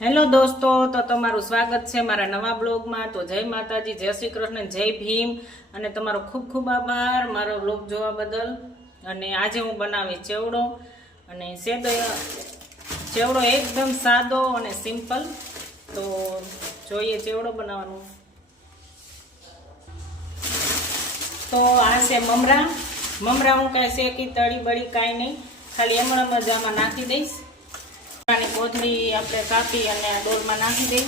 Hello દોસ્તો, તો તમારું સ્વાગત છે મારા નવા બ્લોગમાં. તો જય માતાજી, જય શ્રી કૃષ્ણ, જય ભીમ, અને તમારો ખૂબ ખૂબ આભાર મારો બ્લોગ જોવા બદલ. અને આજે હું બનાવી ચેવડો, અને ચેવડો એકદમ સાદો અને સિમ્પલ. તો જોઈએ ચેવડો બનાવવાનું. તો આ છે મમરા હું કાંઈ શેકી તળી બળી કાંઈ નહીં, ખાલી એમણાં જ આમાં નાખી દઈશ. કોથળી આપણે કાપી અને ડોલમાં નાખી દઈ.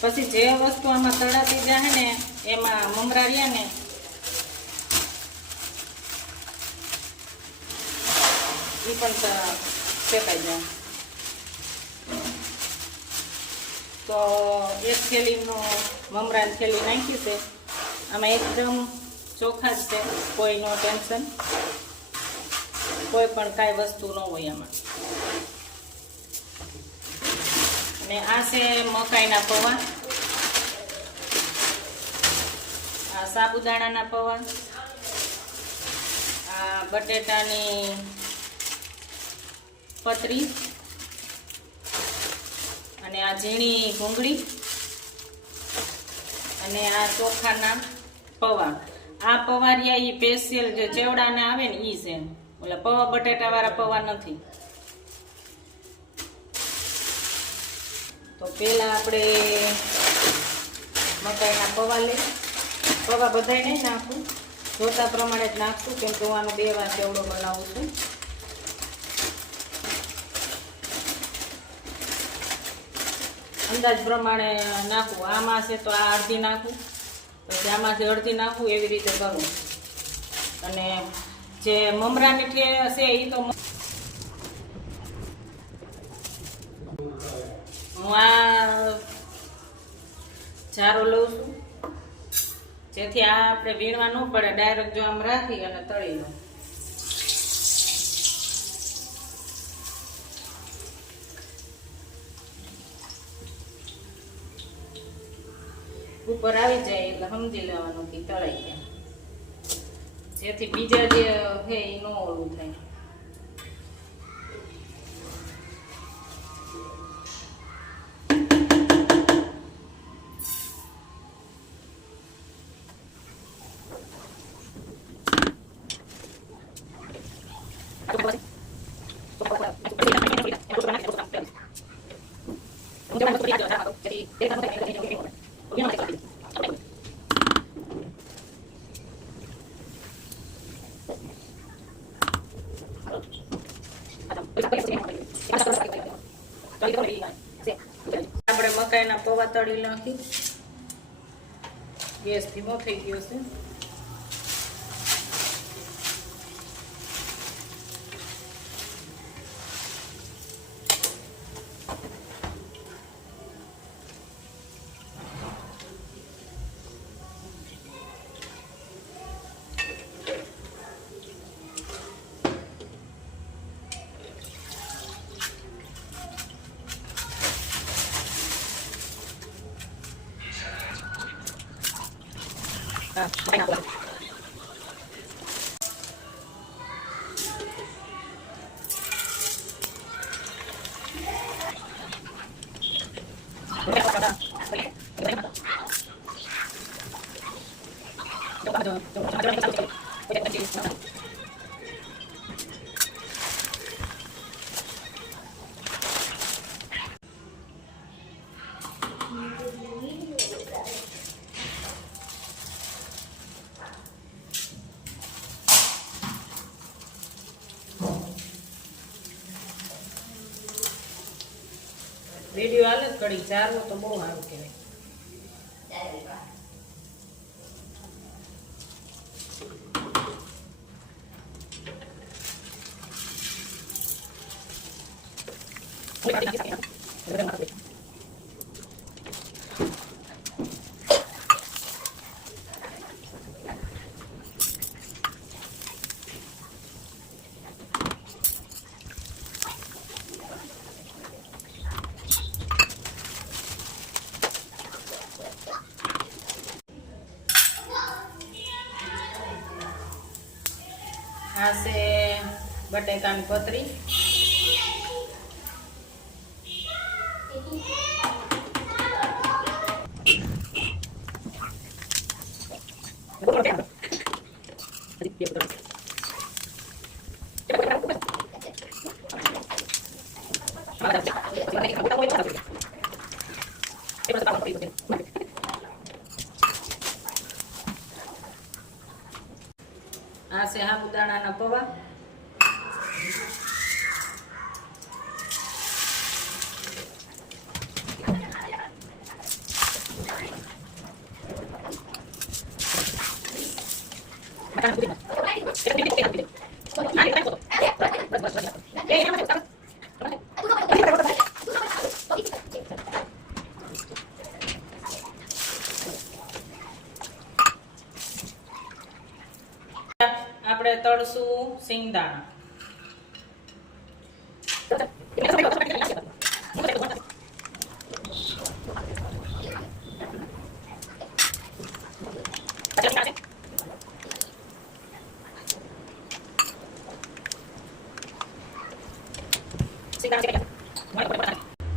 પછી જે વસ્તુ આમાં તળાતી જાય ને એમાં મમરા રહ્યા ને એ પણ શેકાઈ જાય. તો એક થેલીનું મમરાની થેલી નાખી છે. આમાં એકદમ ચોખ્ખા જ છે, કોઈનો ટેન્શન, કોઈ પણ કાંઈ વસ્તુ ન હોય આમાં. અને આ છે મકાઈના પૌવા, આ સાબુદાણાના પૌવા, આ બટેટાની પતરી, અને આ ઝીણી ભૂંગળી, અને આ ચોખાના પૌવા. આ પૌવારિયા એ સ્પેશિયલ જે ચેવડાને આવે ને એ છે, ઓલા પૌવા બટેટા વાળા પૌવા નથી. તો પેલા આપણે મકાઈના પૌવા લઈ, પૌવા બધાય નહીં નાખું, જોતા પ્રમાણે જ નાખશું, કેમ કે હું આનો 2 વાર ચેવડો બનાવું છું. અંદાજ પ્રમાણે નાખું. આમાં છે તો આ અડધી નાખું, પછી આમાંથી અડધી નાખું, એવી રીતે કરું. અને જે મમરાની છે એ તો હું આ જારો લઉં છું, જેથી આ આપણે વીણવા ન પડે, ડાયરેક્ટ જો આમ રાખી અને તળી લઉં. ઉપર આવી જાય એટલે સમજી લેવાનું કે તળાઈ ગયા, જેથી બીજા જે છે એ ન ઓલું થાય. આપણે મકાઈના પૌવા તળી નાખી. ગેસ ધીમો થઈ ગયો છે. વિડીયો હાલે કડી ચારવો તો બહુ સારું કહેવાય. આ છે બટેકાની પતરી, આ છે સાબુદાણાના પૌવા. આપણે તળશું સિંગદાણા.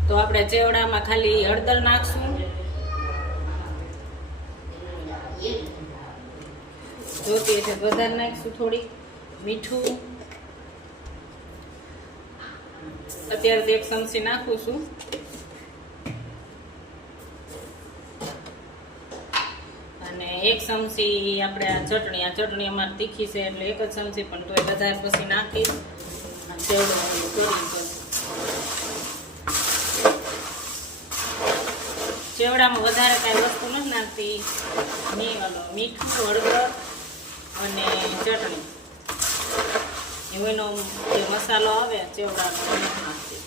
તો આપણે ચેવડામાં ખાલી હળદર નાખશું, જોતી છે વધારે નાખશું, થોડી મીઠું અત્યારે 1 ચમચી નાખું છું, અને 1 ચમચી આપણે આ ચટણી અમારે તીખી છે એટલે 1 જ ચમચી, પણ તોય વધારે પછી નાખીશ. ચેવડો કરી ચેવડામાં વધારે કાંઈ વસ્તુ નથી નાખતી, મીઠું, હળદર અને ચટણી એનો જે મસાલો આવે ચેવડાનો નાખતી.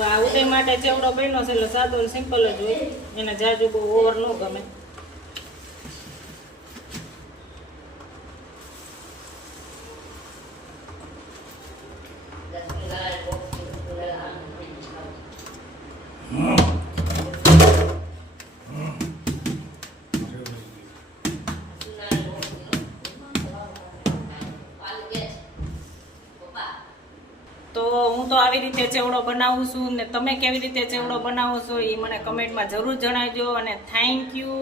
આ ઉદય માટે ચેવડો બન્યો છે એટલે સાદો સિમ્પલ જ હોય, એને જાજુ બહુ ઓવર ન ગમે. તો હું તો આવી રીતે ચેવડો બનાવું છું, ને તમે કેવી રીતે ચેવડો બનાવો છો એ મને કમેન્ટમાં જરૂર જણાવજો. અને થેન્ક યુ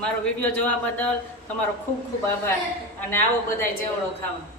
મારો વિડીયો જોવા બદલ, તમારો ખૂબ ખૂબ આભાર. અને આવો બધાય ચેવડો ખાવા.